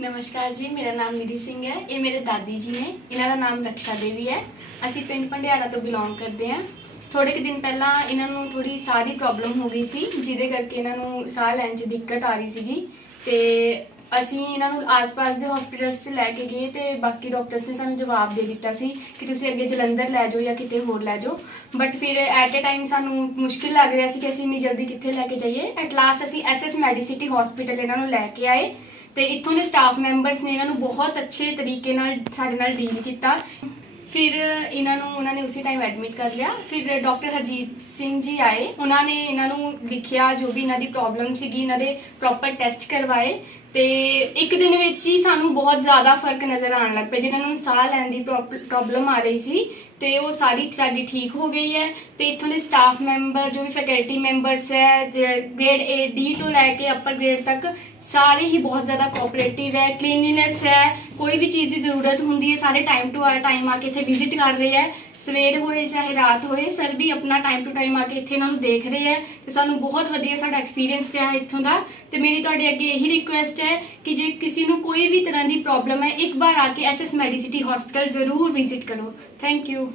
नमस्कार जी, मेरा नाम निधि सिंह है। ये मेरे दादी जी ने, इन्हों का नाम रक्षा देवी है। असी पिंड भंडियारा तो बिलोंग करते हैं। थोड़े के दिन पहला इन्हों थोड़ी साह की प्रॉब्लम हो गई सी, जिदे करके इन्हों साह लैन च दिक्कत आ रही सीगी। ते असी इन्हों आस पास के हॉस्पिटल्स च लैके गए तो बाकी डॉक्टर्स ने सानू जवाब दे दिता सी कि तुसीं अगे जलंधर लै जाओ या किते होर लै जाओ। बट फिर एट ए टाइम सानू मुश्किल लग रहा सी कि असीं इन्नी जल्दी कित्थे लैके जाइए। एट लास्ट असीं SS मैडिसिटी हॉस्पिटल इन्हों लैके आए तो इत्थों के स्टाफ मैंबर्स ने इन्हों बहुत अच्छे तरीके साडे नाल डील किया। फिर इन्हों उन्होंने उसी टाइम एडमिट कर लिया। फिर डॉक्टर हरजीत सिंह जी आए, उन्होंने इन्हों लिखिया जो भी इन्हों की प्रॉब्लम सी, इन्होंने प्रॉपर टेस्ट करवाए तो एक दिन में ही सानू बहुत ज़्यादा फर्क नज़र आने लग पे। जिन्होंने साह लैन की प्रॉब्लम आ रही सी तो वो सारी साडी ठीक हो गई है। तो इत्थों के स्टाफ मैंबर जो भी फैकल्टी मैंबर्स है ग्रेड A-D तो लैके अपर ग्रेड तक सारे ही बहुत ज़्यादा कोऑपरेटिव है, क्लीनलीनैस है। कोई भी चीज़ की जरूरत होंगी है सारे टाइम टू टाइम आके इत्थे विजिट कर रहे हैं। सवेर होए चाहे रात होए सर भी अपना टाइम टू टाइम आके इत्थे इन्हों देख रहे हैं। तो सानू बहुत वधिया साडा एक्सपीरियंस रहा इत्थों का। तो मेरी तुहाडे अगे यही रिक्वेस्ट है कि जे किसी को कोई भी तरह की प्रॉब्लम है एक बार आके SS मैडिसिटी हॉस्पिटल जरूर विजिट करो। Thank you.